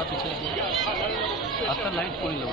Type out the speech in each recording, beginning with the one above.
थोड़ा पीछे आपका लाइट कोई लो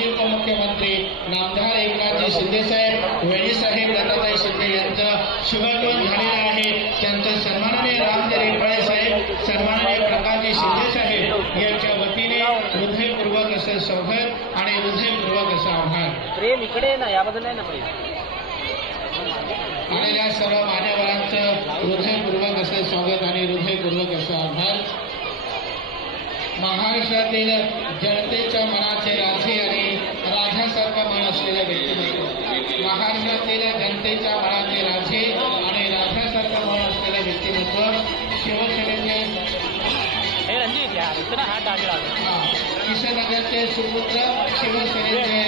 उपमुख्यमंत्री नामदार एकनाथजी शिंदे साहेब, वैणी साहेब दत्ताताई शिंदे यांचं शुभागमन झालेलं आहे. त्यांचं सन्माननीय रामजी रेपाळे साहेब, सन्माननीय प्रकाशजी शिंदे साहेब यांच्या वतीने हृदयपूर्वक असं स्वागत आणि हृदयपूर्वक असं आभार. प्रेम इकडे ना याबद्दल नाही ना प्रेम आलेल्या सर्व मान्यवरांचं हृदयपूर्वक असं स्वागत आणि हृदयपूर्वक असं आभार. महाराष्ट्रातील जनतेच्या मनाचे राजे आणि राजासारखा मन असलेले व्यक्तिमत्व, महाराष्ट्रातील जनतेच्या मनाचे राजे आणि राजासारखं मन असलेले व्यक्तिमत्व शिवसेनेचे किशनगरचे सुपुत्र, शिवसेनेचे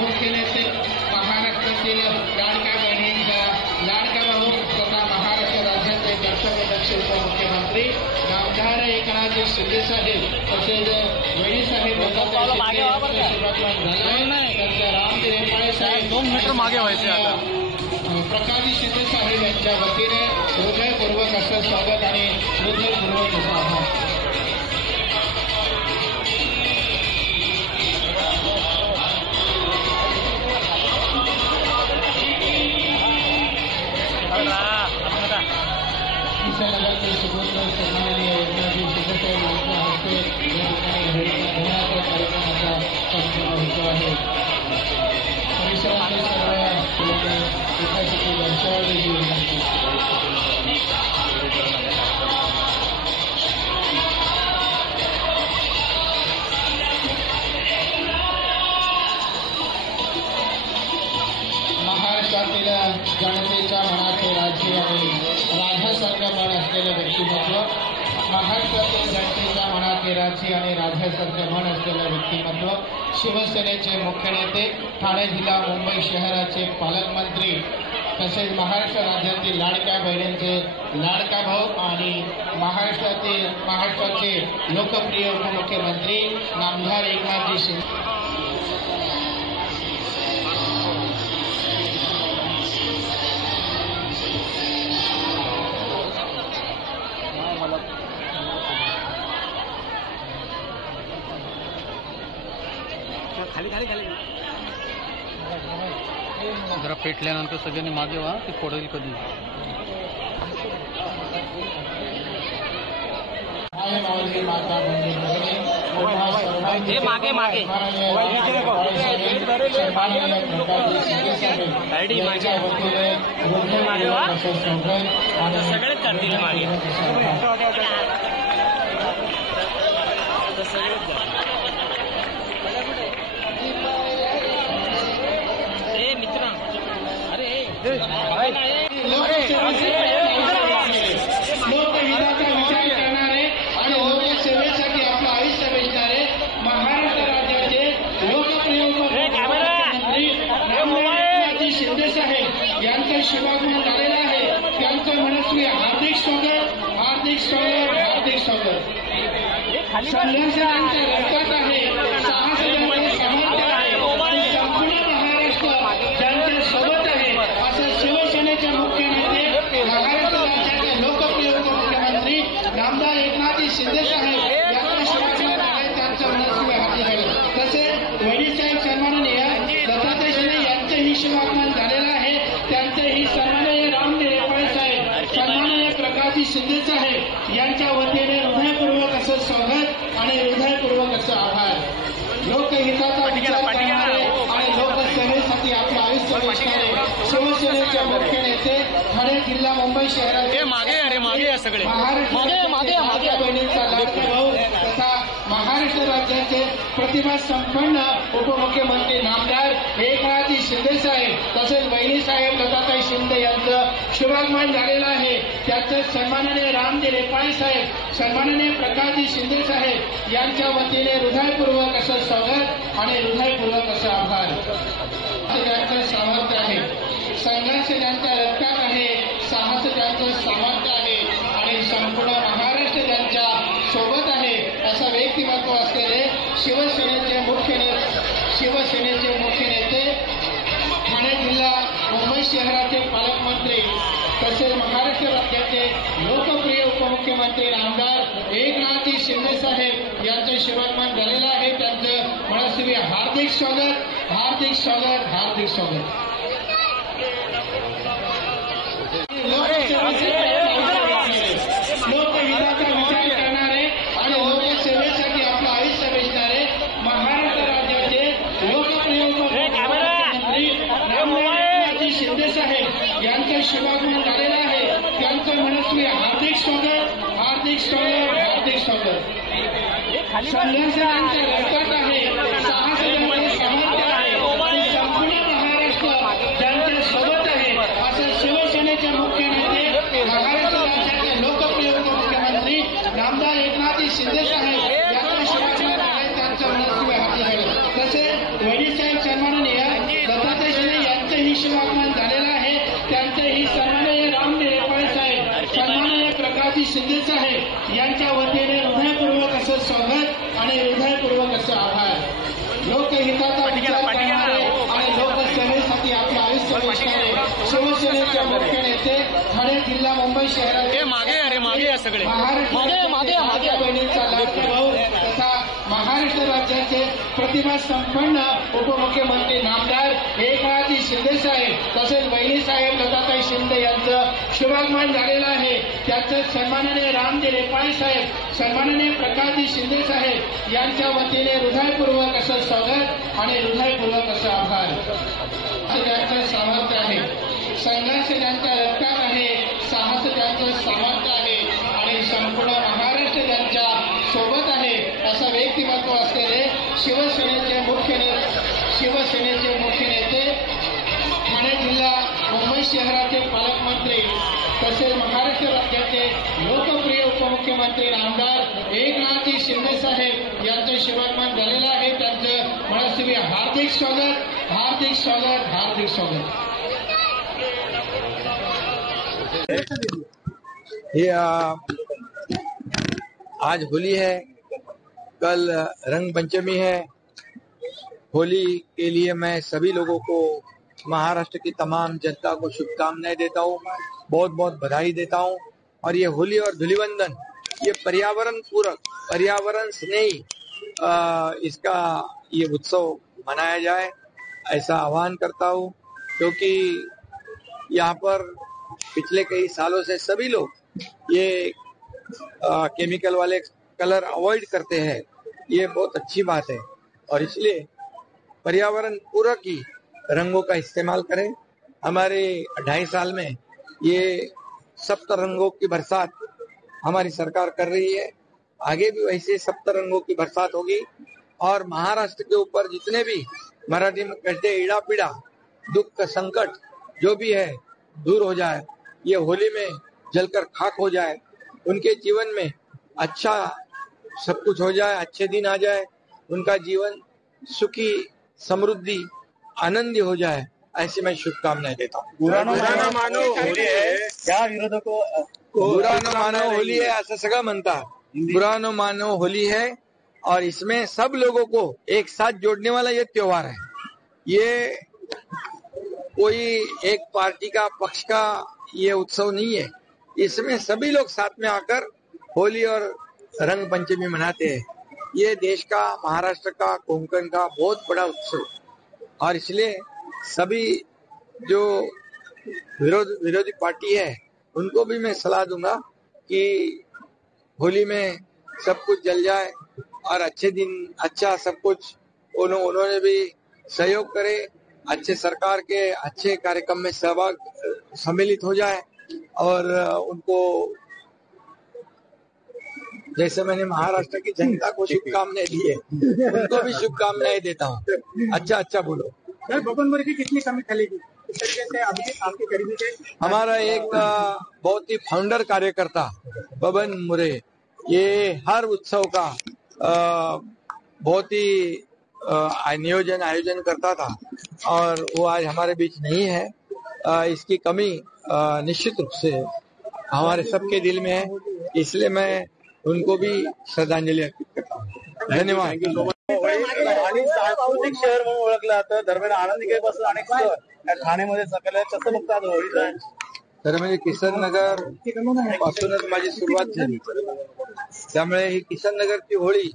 मुख्य नेते, महाराष्ट्रातील लाडक्या बहिणींचा लाडका भाऊ तथा महाराष्ट्र राज्याचे कर्तव्यदक्ष उपमुख्यमंत्री नामदार एकनाथजी शिंदे साहेब तसेच वैणी साहेब त्यांच्या रामजी रेपाळे साहेब 2 मीटर मागे व्हायचे आता प्रकाशजी शिंदे साहेब यांच्या वतीने हृदयपूर्वक असं स्वागत आणि हृदयपूर्वक असं आभार. किशनगरचे सुपुत्र सन्माननीय एकनाथजी शिंदे साहेब यांच्या हस्ते या ठिकाणी होण्याच्या कार्यक्रमाचा समारंभ होतो आहे. परिसरातील सर्व उपस्थिती दर्शवण्याची विनंती. महाराष्ट्रातील जनतेच्या मनाचे राज्य आणि राजासारखं मन असलेलं व्यक्तिमत्व, महाराष्ट्रातील जनतेच्या मनाचे राज्य आणि राजासारखं मन असलेलं व्यक्तिमत्व शिवसेनेचे मुख्य नेते, ठाणे जिल्हा मुंबई शहराचे पालकमंत्री तसेच महाराष्ट्र राज्यातील लाडक्या बहिणींचे लाडका भाऊ आणि महाराष्ट्राचे लोकप्रिय उपमुख्यमंत्री नामदार एकनाथजी शिंदे जरा पेटल्यानंतर सगळ्यांनी मागे व्हा, ते पडेल कधी. मागे मागे सगळेच करतील मागे लोकहिताचा विचार करणारे आणि लोकसेवेसाठी आपलं आयुष्य वेचणारे महाराष्ट्र राज्याचे लोकप्रिय उपमुख्यमंत्री एकनाथजी शिंदे साहेब यांचं शुभागमन झालेलं आहे. त्यांचं मनस्वी हार्दिक स्वागत, हार्दिक स्वागत, हार्दिक स्वागत. संघर्ष त्यांच्या रक्तात आहे, साहस त्यांच्या सामर्थ्य आहे आणि संपूर्ण महाराष्ट्र ज्यांच्या सोबत आहे असं शिवसेनेचे मुख्य नेते, महाराष्ट्र राज्याचे लोकप्रिय उपमुख्यमंत्री नामदार एकनाथजी शिंदे साहेब यांचं शुभागमन आहे. त्यांचं मनस्वी हार्दिक आहे. तसेच वैणी साहेब सन्माननीय दत्ताताई शिंदे यांचंही शुभागमन झालेलं आहे. त्यांचेही सन्माननीय रामजी रेपाळे साहेब, सन्माननीय प्रकाशजी शिंदे साहेब यांच्या वतीने हृदयपूर्वक असं स्वागत आणि हृदयपूर्वक असं आभार. लोकहिताचा विचार करणारे आणि लोकसेवेसाठी आपलं आयुष्य वेचणारे शिवसेनेचे मुख्य नेते ठाणे जिल्हा मुंबई शहराचे मागे सगळे महाराष्ट्र बहिणींचा लाडका भाऊ तथा महाराष्ट्र राज्याचे प्रतिभा संपन्न उपमुख्यमंत्री नामदार एकनाथजी शिंदे साहेब तसेच बहिणी साहेब लताताई शिंदे यांचं शुभागमन झालेलं आहे. त्याचं सन्माननीय रामजी रेपाळे साहेब, सन्माननीय प्रकाशजी शिंदे साहेब यांच्या वतीने हृदयपूर्वक असं स्वागत आणि हृदयपूर्वक असं आभार. त्यांचं सामर्थ्य आहे, संघर्ष त्यांच्या रक्तात आहे, साहस त्यांचं सामर्थ्य आहे आणि संपूर्ण महाराष्ट्र त्यांच्या सोबत आहे असं व्यक्तिमत्व असलेले शिवसेनेचे मुख्य नेते ठाणे जिल्हा मुंबई शहराचे पालकमंत्री तसेच महाराष्ट्र राज्याचे लोकप्रिय उपमुख्यमंत्री आमदार एकनाथजी शिंदे साहेब यांचं शुभागमन झालेलं आहे. त्यांचं मनस्वी हार्दिक स्वागत, हार्दिक स्वागत, हार्दिक स्वागत. लोकहिताचा विचार करणारे आणि लोकसेवेसाठी आपलं आयुष्य वेचणारे महाराष्ट्र राज्याचे लोकप्रिय उपमुख्यमंत्री एकनाथजी शिंदे साहेब यांचं शुभागमन झालेलं आहे. त्यांचं मनस्वी हार्दिक स्वागत, हार्दिक स्वागत, हार्दिक स्वागत. संघर्ष त्यांच्या रक्तात आहे, साहस त्यांचं सामर्थ्य आहे आणि संपूर्ण महाराष्ट्र त्यांच्या सोबत आहे असं शिवसेनेचे मुख्य नेते महाराष्ट्र राज्याचे लोकप्रिय उपमुख्यमंत्री नामदार एकनाथजी शिंदे साहेब यांचं शुभागमन झाले. त्यांचं मनस्वी हार्दिक स्वागत. तसेच वडीलसाहेब सन्माननीय लताताई शिंदे यांचंही शुभागमन झालेलं आहे. त्यांचेही सन्माननीय रामजी रेपाळे साहेब, सन्माननीय प्रकाशजी शिंदे साहेब यांच्या वतीने हृदयपूर्वक असं स्वागत आणि हृदयपूर्वक असं आभार. लोकहिताचा विचार करणारे आणि लोकसेवेसाठी आपलं आयुष्य वेचणारे शिवसेनेचे मुख्य नेते ठाणे जिल्हा मुंबई शहराचे मागे सगळे महाराष्ट्र बहिणींचा लाडका भाऊ तथा महाराष्ट्र राज्याचे प्रतिभा संपन्न उपमुख्यमंत्री नामदार एकनाथजी शिंदे साहेब तसेच बहिणी साहेब लताताई शिंदे यांचं शुभागमन झालेलं आहे. त्याचं सन्माननीय रामजी रेपाळे साहेब, सन्माननीय प्रकाशजी शिंदे साहेब यांच्या वतीने हृदयपूर्वक असं स्वागत आणि हृदयपूर्वक असं आभार. त्यांचं सामर्थ्य आहे, संघर्ष त्यांच्या रक्तात आहे, साहस त्यांचं सामर्थ्य आहे आणि संपूर्ण महाराष्ट्र त्यांच्या सोबत आहे असं व्यक्तिमत्व असलेले शिवसेनेचे मुख्य नेते ठाणे जिल्हा मुंबई शहराचे पालकमंत्री तसेच महाराष्ट्र राज्याचे लोकप्रिय उपमुख्यमंत्री आमदार एकनाथजी शिंदे साहेब यांचं शुभागमन झालेलं आहे. त्यांचं मनस्वी हार्दिक स्वागत, हार्दिक स्वागत, हार्दिक स्वागत. ये आज होली है, कल रंग पंचमी है. होली के लिए मैं सभी लोगों को, महाराष्ट्र की तमाम जनता को शुभकामनाएं देता हूँ, बहुत बहुत बधाई देता हूँ. और ये होली और धूलिवंदन ये पर्यावरण पूरक, पर्यावरण स्नेही इसका ये उत्सव मनाया जाए ऐसा आह्वान करता हूँ. क्योंकि यहाँ पर पिछले कई सालों से सभी लोग ये केमिकल वाले कलर अवॉइड करते हैं, ये बहुत अच्छी बात है. और इसलिए पर्यावरण पूरक ही रंगों का इस्तेमाल करें. हमारे 2.5 साल में ये सप्त रंगों की बरसात हमारी सरकार कर रही है. आगे भी वैसे सप्त रंगों की बरसात होगी और महाराष्ट्र के ऊपर जितने भी मराठी में कहते हैं ईड़ा पीड़ा, दुख संकट जो भी है दूर हो जाए, ये होली में जलकर खाक हो जाए, उनके जीवन में अच्छा सब कुछ हो जाए, अच्छे दिन आ जाए, उनका जीवन सुखी समृद्धि आनंदी हो जाए, ऐसी मैं शुभकामनाएं देता हूँ. बुरा न मानो होली है, त्या विरोधको बुरा न मानो होली है असं सगळं म्हणतात. बुरा न मानो होली है और इसमें सब लोगों को एक साथ जोड़ने वाला ये त्योहार है. ये कोई एक पार्टी का पक्ष का ये उत्सव नहीं है. इसमें सभी लोग साथ में आकर होली और रंग पंचमी मनाते हैं. ये देश का, महाराष्ट्र का, कोंकण का बहुत बड़ा उत्सव और इसलिए सभी जो विरोधी पार्टी है उनको भी मैं सलाह दूंगा कि होली में सब कुछ जल जाए और अच्छे दिन अच्छा सब कुछ उन्होंने भी सहयोग करे. अच्छे सरकार के अच्छे कार्यक्रम में सम्मिलित हो जाए और उनको जैसे मैंने महाराष्ट्र की जनता को शुभकामनाएं दी है उनको भी शुभकामनाएं देता हूँ। अच्छा बोलो। सर, बबन मुरे की कितनी कमी खलेगी इस तरीके से आपके करीबी थे? हमारा एक बहुत ही फाउंडर कार्यकर्ता बबन मुरे ये हर उत्सव का बहुत ही आयोजन करता था और वो आज हमारे बीच नहीं है। इसकी कमी निश्चित रूप से हमारे सबके दिल में है, इसलिए मैं उनको भी श्रद्धांजलि अर्पित करता हूँ। धन्यवाद। आणि सांस्कृतिक शहर म्हणून ओळखलं जातं दरम्यान आनंदीपासून अनेक सण ठाण्यामध्ये सकल कसं बघतात होळीचा? तर म्हणजे किसन नगर पासूनच माझी सुरुवात झाली, त्यामुळे ही किसन नगरची होळी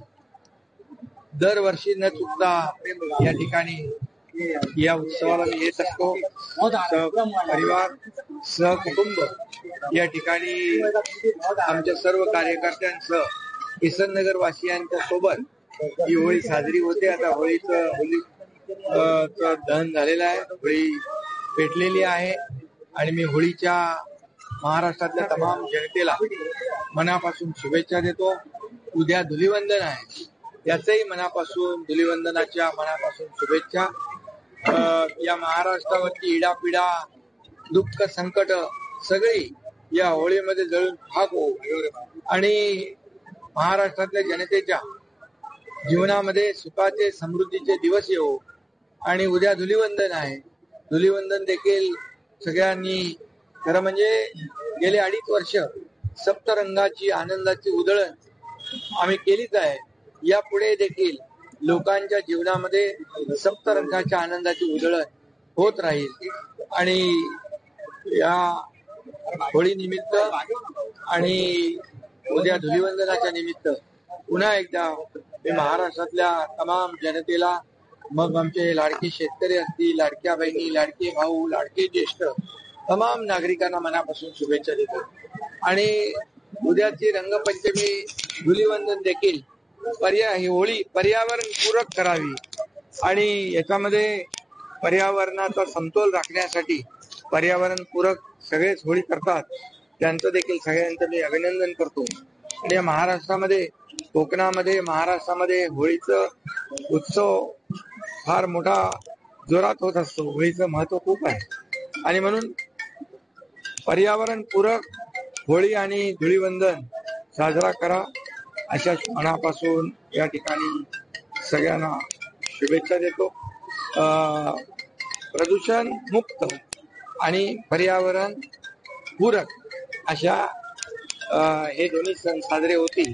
दरवर्षी न चुकता या ठिकाणी या उत्सवाला मी येत असतो। परिवार सहकुटुंब या ठिकाणी आमच्या सर्व कार्यकर्त्यांसह किसन नगर वासियांच्या सोबत ही होळी साजरी होते। आता होळीचं दहन झालेलं आहे, होळी पेटलेली आहे आणि मी होळीच्या महाराष्ट्रातल्या तमाम जनतेला मनापासून शुभेच्छा देतो। उद्या धुलीवंदन आहे, याचही धुलीवंदनाच्या मनापासून शुभेच्छा। या महाराष्ट्रावरची इडापिडा दुःख संकट सगळी या होळीमध्ये जळून खाक हो आणि महाराष्ट्रातल्या जनतेच्या जीवनामध्ये सुखाचे समृद्धीचे दिवस येवो। आणि उद्या धुलीवंदन आहे, धुलीवंदन देखील सगळ्यांनी खरं म्हणजे गेले 2.5 वर्ष सप्तरंगाची आनंदाची उधळण आम्ही केलीच आहे। यापुढे देखील लोकांच्या जीवनामध्ये सप्तरंगाच्या आनंदाची उधळण होत राहील आणि या होळी निमित्त आणि उद्या धुलीवंदनाच्या निमित्त पुन्हा एकदा मी महाराष्ट्रातल्या तमाम जनतेला, मग आमचे लाडके शेतकरी असतील, लाडक्या बहिणी, लाडके भाऊ, लाडके ज्येष्ठ तमाम नागरिकांना मनापासून शुभेच्छा देतो। आणि उद्याची रंगपंचमी धुलीवंदन देखील ही होळी पर्यावरण पूरक करावी आणि याच्यामध्ये पर्यावरणाचा समतोल राखण्यासाठी पर्यावरण पूरक सगळेच होळी करतात, त्यांचं देखील सगळ्यांचं मी अभिनंदन करतो। आणि महाराष्ट्रामध्ये, कोकणामध्ये, महाराष्ट्रामध्ये होळीचं उत्सव फार मोठा जोरात होत असतो। होळीचं महत्व खूप आहे आणि म्हणून पर्यावरण पूरक होळी आणि धुलीवंदन साजरा करा अशा मनापासून या ठिकाणी सगळ्यांना शुभेच्छा देतो। प्रदूषण मुक्त आणि पर्यावरण पूरक अशा हे दोन्ही सण साजरे होतील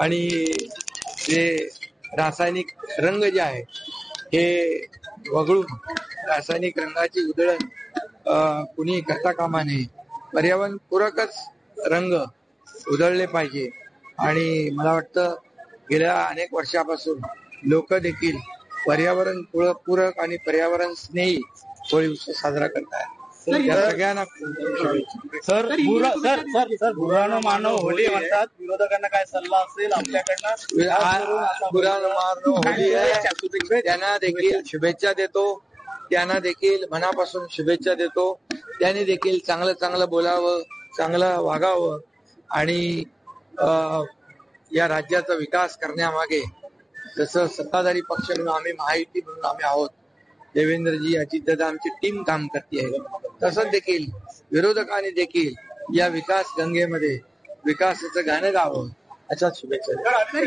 आणि जे रासायनिक रंग जे आहे हे वगळून रासायनिक रंगाची उधळण कुणी करता कामा नये, पर्यावरण पूरकच रंग उधळले पाहिजे। आणि मला वाटतं गेल्या अनेक वर्षापासून लोक देखील पर्यावरण पूरक आणि पर्यावरण स्नेही होळी उत्सव साजरा करतात। या सगळ्यांना सर बुरानो मानो होली म्हणतात, विरोधकांना काय सल्ला असेल आपल्याकडनं? बुरानो मानो होली आहे, त्यांना देखील शुभेच्छा देतो, त्यांना देखील मनापासून शुभेच्छा देतो। त्यांनी देखील चांगलं बोलावं, चांगलं वागावं आणि या राज्याचा विकास करण्यामागे जसं सत्ताधारी पक्ष म्हणून आम्ही महायुती म्हणून आम्ही आहोत, देवेंद्रजी अजितदादा आमची टीम काम करते आहे, तसंच देखील विरोधकांनी देखील या विकास गंगेमध्ये विकासाचं गाणं गावं अशा शुभेच्छा।